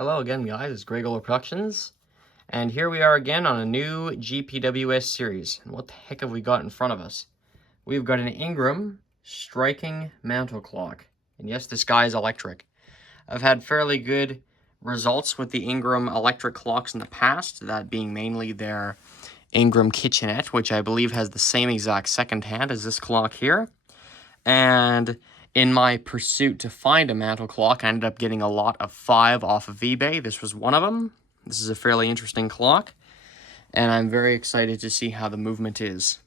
Hello again, guys. It's Gregola Productions, and here we are again on a new GPWS series. And what the heck have we got in front of us? We've got an Ingraham striking mantle clock, and yes, this guy is electric. I've had fairly good results with the Ingraham electric clocks in the past, that being mainly their Ingraham kitchenette, which I believe has the same exact second hand as this clock here. And in my pursuit to find a mantle clock, I ended up getting a lot of 5 off of eBay. This was one of them. This is a fairly interesting clock, and I'm very excited to see how the movement is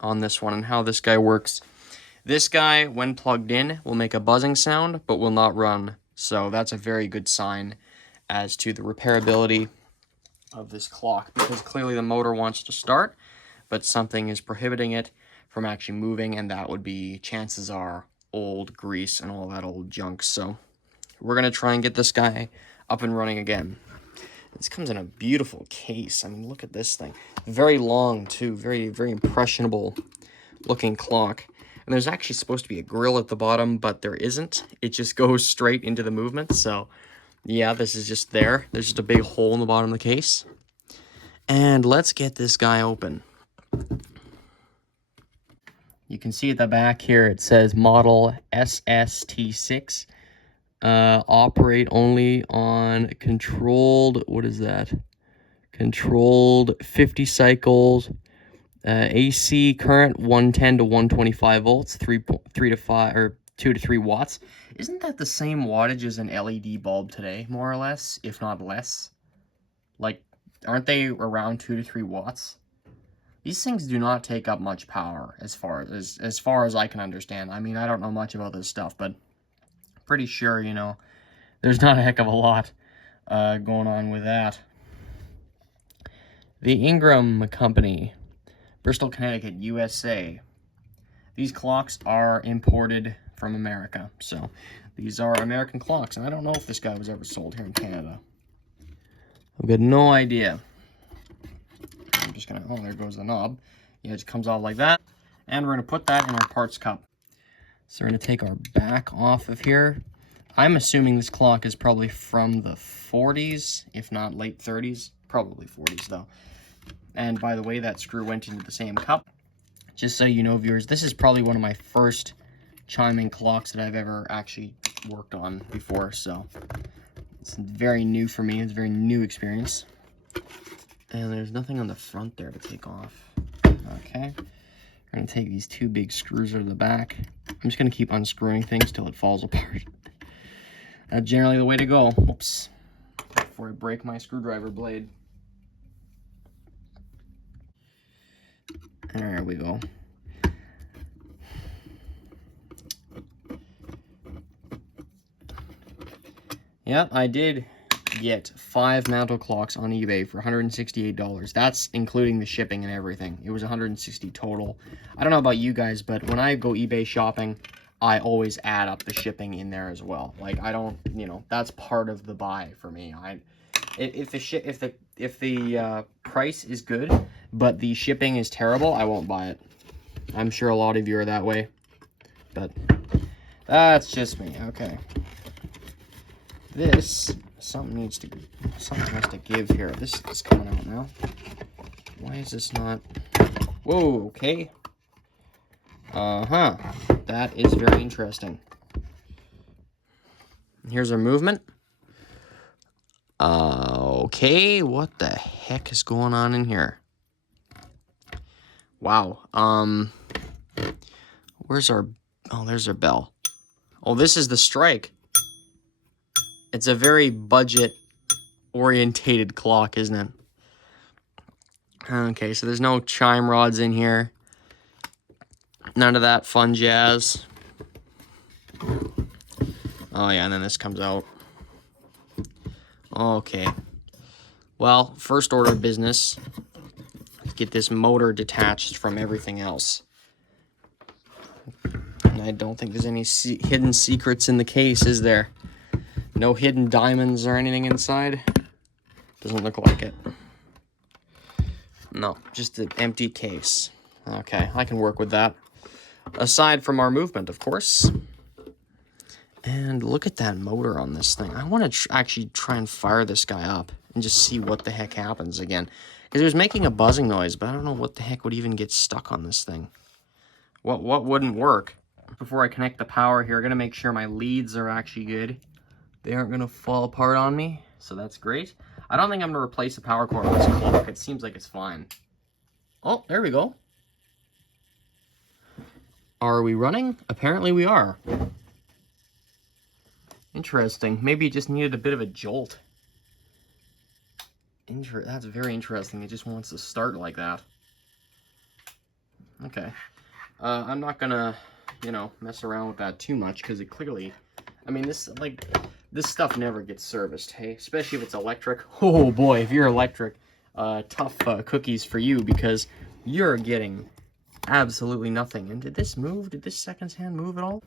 on this one and how this guy works. This guy, when plugged in, will make a buzzing sound, but will not run. So that's a very good sign as to the repairability of this clock, because clearly the motor wants to start, but something is prohibiting it from actually moving, and that would be, chances are, old grease and all that old junk. So we're going to try and get this guy up and running again. This comes in a beautiful case. I mean, look at this thing. Very long, too. Very, very impressionable looking clock. And there's actually supposed to be a grill at the bottom, but there isn't. It just goes straight into the movement. So, yeah, this is just there. There's just a big hole in the bottom of the case. And let's get this guy open. You can see at the back here, it says model SST6. Operate only on controlled, what is that? Controlled 50 cycles. AC current 110 to 125 volts, 3 to 5 or 2 to 3 watts. Isn't that the same wattage as an LED bulb today, more or less, if not less? Like, aren't they around 2 to 3 watts? These things do not take up much power as far as I can understand. I mean, I don't know much about this stuff, but pretty sure, you know, there's not a heck of a lot going on with that. The Ingraham Company, Bristol, Connecticut, USA. These clocks are imported from America, so these are American clocks, and I don't know if this guy was ever sold here in Canada. I've got no idea. I'm just gonna, oh, there goes the knob. Yeah, it just comes off like that. And we're gonna put that in our parts cup. So we're gonna take our back off of here. I'm assuming this clock is probably from the 40s, if not late 30s. Probably 40s though. And by the way, that screw went into the same cup. Just so you know, viewers, this is probably one of my first chiming clocks that I've ever actually worked on before. So it's very new for me. It's a very new experience. And there's nothing on the front there to take off. Okay. We're going to take these 2 big screws out of the back. I'm just going to keep unscrewing things till it falls apart. That's generally the way to go. Whoops. Before I break my screwdriver blade. There we go. Yeah, I did get 5 mantle clocks on eBay for $168. That's including the shipping and everything. It was $160 total. I don't know about you guys, but when I go eBay shopping, I always add up the shipping in there as well. Like, I don't, you know, that's part of the buy for me. If the price is good, but the shipping is terrible, I won't buy it. I'm sure a lot of you are that way, but that's just me. Okay. This, something has to give here. This is coming out now. Why is this not? Whoa, okay. That is very interesting. Here's our movement. Okay, what the heck is going on in here? Wow. Where's our, oh, there's our bell. Oh, this is the strike. It's a very budget-orientated clock, isn't it? Okay, so there's no chime rods in here. None of that fun jazz. Oh, yeah, and then this comes out. Okay. Well, first order of business, get this motor detached from everything else. And I don't think there's any hidden secrets in the case, is there? No hidden diamonds or anything inside? Doesn't look like it. No, just an empty case. Okay, I can work with that. Aside from our movement, of course. And look at that motor on this thing. I want to actually try and fire this guy up and just see what the heck happens again. Because it was making a buzzing noise, but I don't know what the heck would even get stuck on this thing. What wouldn't work? Before I connect the power here, I'm going to make sure my leads are actually good. They aren't going to fall apart on me, so that's great. I don't think I'm going to replace the power cord on this clock. It seems like it's fine. Oh, there we go. Are we running? Apparently we are. Interesting. Maybe it just needed a bit of a jolt. That's very interesting. It just wants to start like that. Okay. I'm not gonna, you know, mess around with that too much because it clearly, I mean, this stuff never gets serviced, hey? Especially if it's electric. Oh boy, if you're electric, tough cookies for you because you're getting absolutely nothing. And did this move? Did this seconds hand move at all?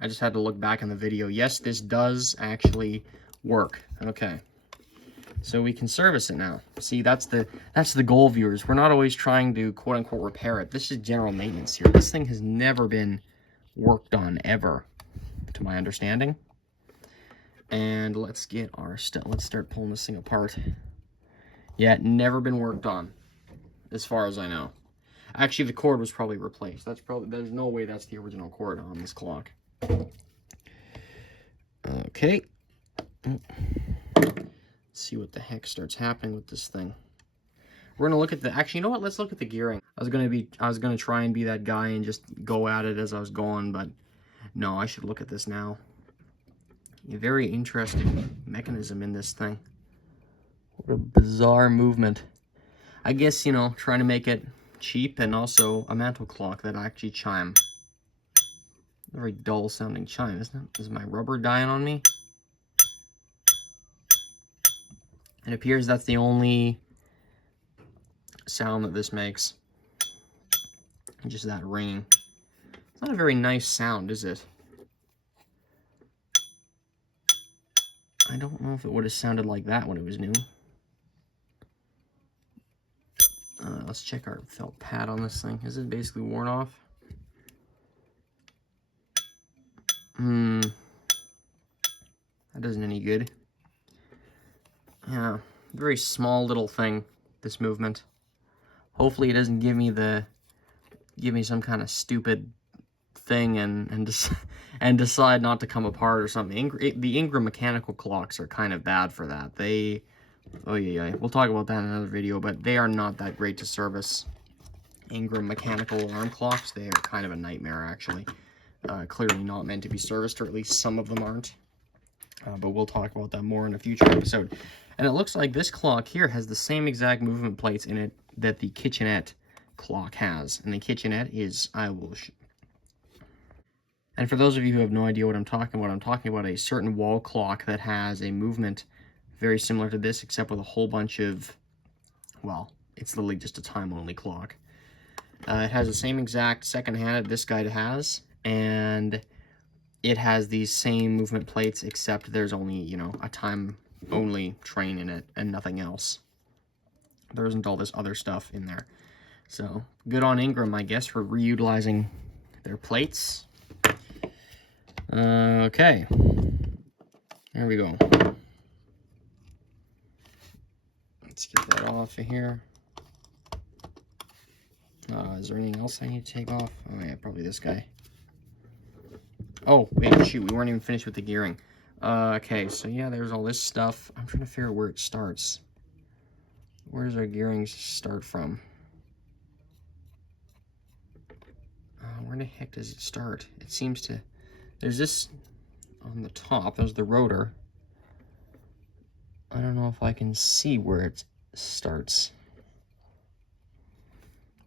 I just had to look back in the video. Yes, this does actually work. Okay. So we can service it now. See, that's the goal, viewers. We're not always trying to quote-unquote repair it. This is general maintenance here. This thing has never been worked on ever, to my understanding. And let's get our let's start pulling this thing apart. Yeah, never been worked on, as far as I know. Actually, the cord was probably replaced. There's no way that's the original cord on this clock. Okay. See what the heck starts happening with this thing. We're gonna look at the, actually, you know what? Let's look at the gearing. I was gonna try and be that guy and just go at it as I was going, but no, I should look at this now. A very interesting mechanism in this thing. What a bizarre movement. I guess, you know, trying to make it cheap and also a mantle clock that actually chime. A very dull sounding chime, isn't it? Is my rubber dying on me? It appears that's the only sound that this makes. Just that ringing. It's not a very nice sound, is it? I don't know if it would have sounded like that when it was new. Let's check our felt pad on this thing. Is it basically worn off? That isn't any good. Yeah, very small little thing, this movement. Hopefully it doesn't give me some kind of stupid thing and decide not to come apart or something. The Ingraham mechanical clocks are kind of bad for that. Oh yeah, we'll talk about that in another video, but they are not that great to service. Ingraham mechanical alarm clocks, they are kind of a nightmare actually. Clearly not meant to be serviced, or at least some of them aren't. But we'll talk about that more in a future episode. And it looks like this clock here has the same exact movement plates in it that the kitchenette clock has. And the kitchenette is, and for those of you who have no idea what I'm talking about a certain wall clock that has a movement very similar to this, except with a whole bunch of, well, it's literally just a time-only clock. It has the same exact second hand that this guy has, and it has these same movement plates, except there's only, you know, a time-only train in it and nothing else. There isn't all this other stuff in there. So, good on Ingraham, I guess, for reutilizing their plates. Okay. There we go. Let's get that off of here. Is there anything else I need to take off? Oh yeah, probably this guy. Oh, wait, shoot, we weren't even finished with the gearing. Okay, so yeah, there's all this stuff. I'm trying to figure out where it starts. Where does our gearings start from? Where the heck does it start? It seems to... There's this on the top. There's the rotor. I don't know if I can see where it starts.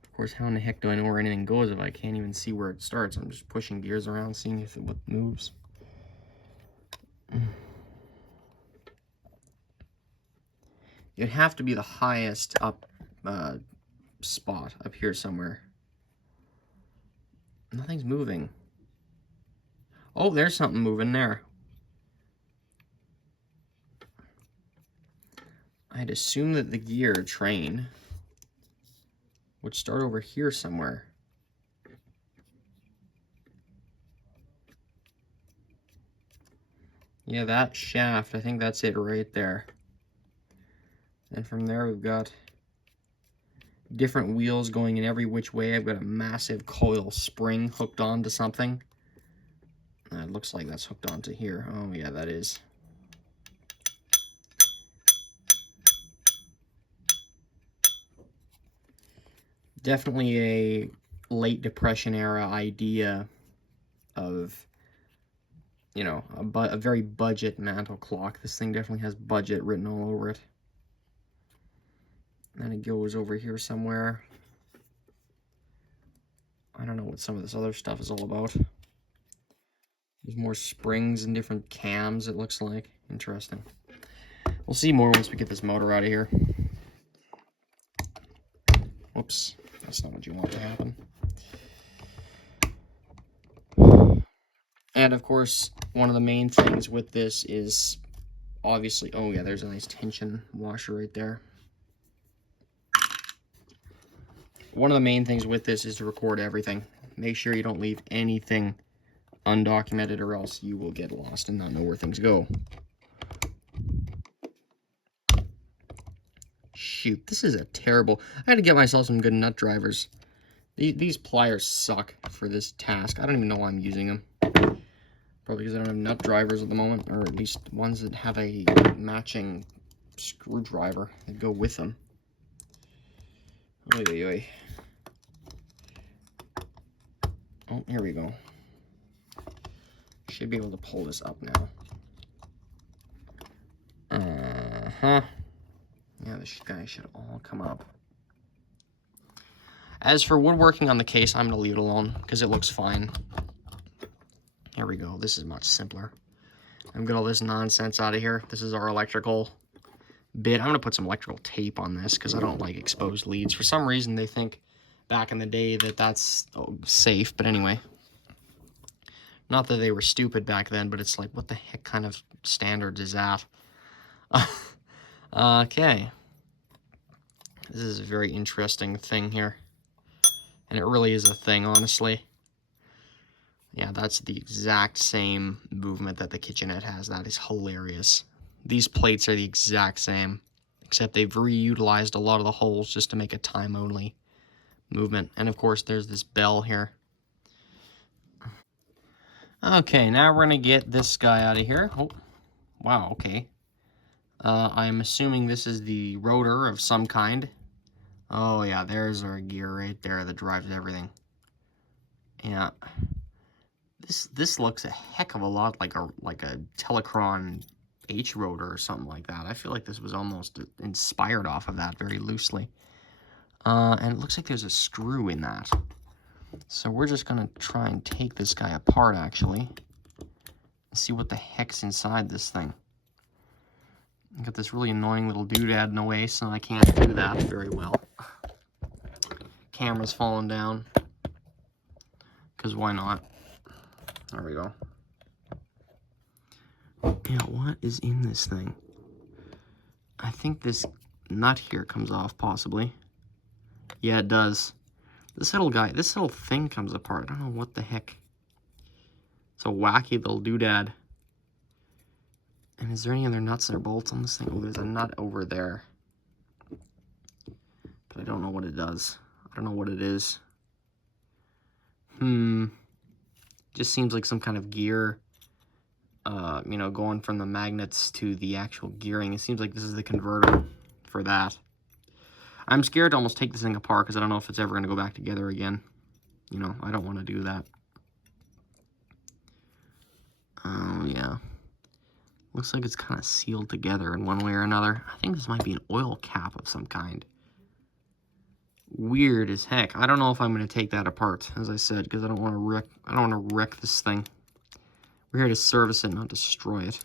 Of course, how in the heck do I know where anything goes if I can't even see where it starts? I'm just pushing gears around, seeing if it moves. It'd have to be the highest up spot up here somewhere. Nothing's moving. Oh, there's something moving there. I'd assume that the gear train would start over here somewhere. Yeah, that shaft, I think that's it right there. And from there we've got different wheels going in every which way. I've got a massive coil spring hooked onto something. It looks like that's hooked onto here. Oh yeah, that is. Definitely a late Depression era idea of, you know, a very budget mantle clock. This thing definitely has budget written all over it. And it goes over here somewhere. I don't know what some of this other stuff is all about. There's more springs and different cams, it looks like. Interesting. We'll see more once we get this motor out of here. Whoops, that's not what you want to happen. And of course, one of the main things with this is obviously, oh yeah, there's a nice tension washer right there. One of the main things with this is to record everything. Make sure you don't leave anything undocumented or else you will get lost and not know where things go. Shoot, this is a terrible... I had to get myself some good nut drivers. These pliers suck for this task. I don't even know why I'm using them. Probably because I don't have nut drivers at the moment, or at least ones that have a matching screwdriver that go with them. Oy, oy, oy. Oh, here we go. Should be able to pull this up now. Yeah, this guy should all come up. As for woodworking on the case, I'm going to leave it alone because it looks fine. Here we go. This is much simpler. I'm getting all this nonsense out of here. This is our electrical bit. I'm going to put some electrical tape on this because I don't like exposed leads. For some reason, they think back in the day that that's safe. But anyway, not that they were stupid back then, but it's like, what the heck kind of standards is that? Okay. This is a very interesting thing here. And it really is a thing, honestly. Yeah, that's the exact same movement that the kitchenette has. That is hilarious. These plates are the exact same, except they've reutilized a lot of the holes just to make a time-only movement. And of course, there's this bell here. Okay, now we're going to get this guy out of here. Oh, wow, okay. I'm assuming this is the rotor of some kind. Oh yeah, there's our gear right there that drives everything. Yeah. This looks a heck of a lot like a Telecron H rotor or something like that. I feel like this was almost inspired off of that very loosely. And it looks like there's a screw in that. So we're just gonna try and take this guy apart actually. And see what the heck's inside this thing. I got this really annoying little doodad in the way, so I can't do that very well. Camera's falling down. Because why not? There we go. Yeah, what is in this thing? I think this nut here comes off, possibly. Yeah, it does. This little thing comes apart. I don't know what the heck. It's a wacky little doodad. And is there any other nuts or bolts on this thing? Oh, there's a nut over there. But I don't know what it does. I don't know what it is. Just seems like some kind of gear. You know, going from the magnets to the actual gearing. It seems like this is the converter for that. I'm scared to almost take this thing apart because I don't know if it's ever going to go back together again. You know, I don't want to do that. Oh, yeah. Looks like it's kind of sealed together in one way or another. I think this might be an oil cap of some kind. Weird as heck. I don't know if I'm going to take that apart, as I said, because I don't want to wreck this thing. We're here to service it, not destroy it.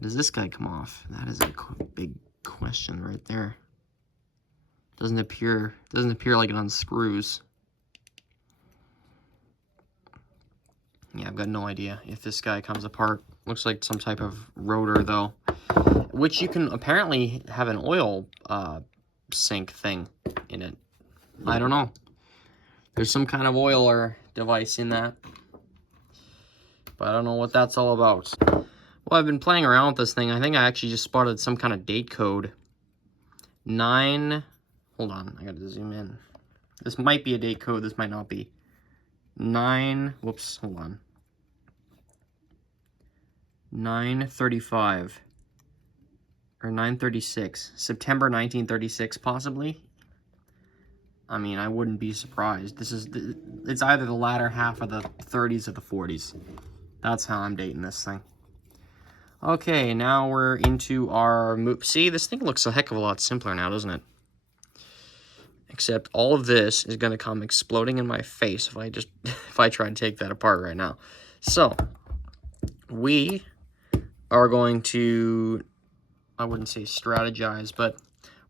Does this guy come off? That is a big question right there. Doesn't appear like it unscrews. Yeah, I've got no idea if this guy comes apart. Looks like some type of rotor though, which you can apparently have an oil sink thing in it. I don't know. There's some kind of oiler device in that. but I don't know what that's all about. Well, I've been playing around with this thing. I think I actually just spotted some kind of date code. Hold on, I gotta zoom in. This might be a date code, this might not be. Whoops, hold on. 935. Or 936. September 1936, possibly? I mean, I wouldn't be surprised. It's either the latter half of the 30s or the 40s. That's how I'm dating this thing. Okay, now we're into our move. See, this thing looks a heck of a lot simpler now, doesn't it? Except all of this is going to come exploding in my face if I try to take that apart right now. So, we are going to, I wouldn't say strategize, but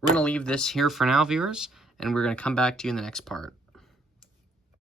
we're going to leave this here for now, viewers, and we're going to come back to you in the next part.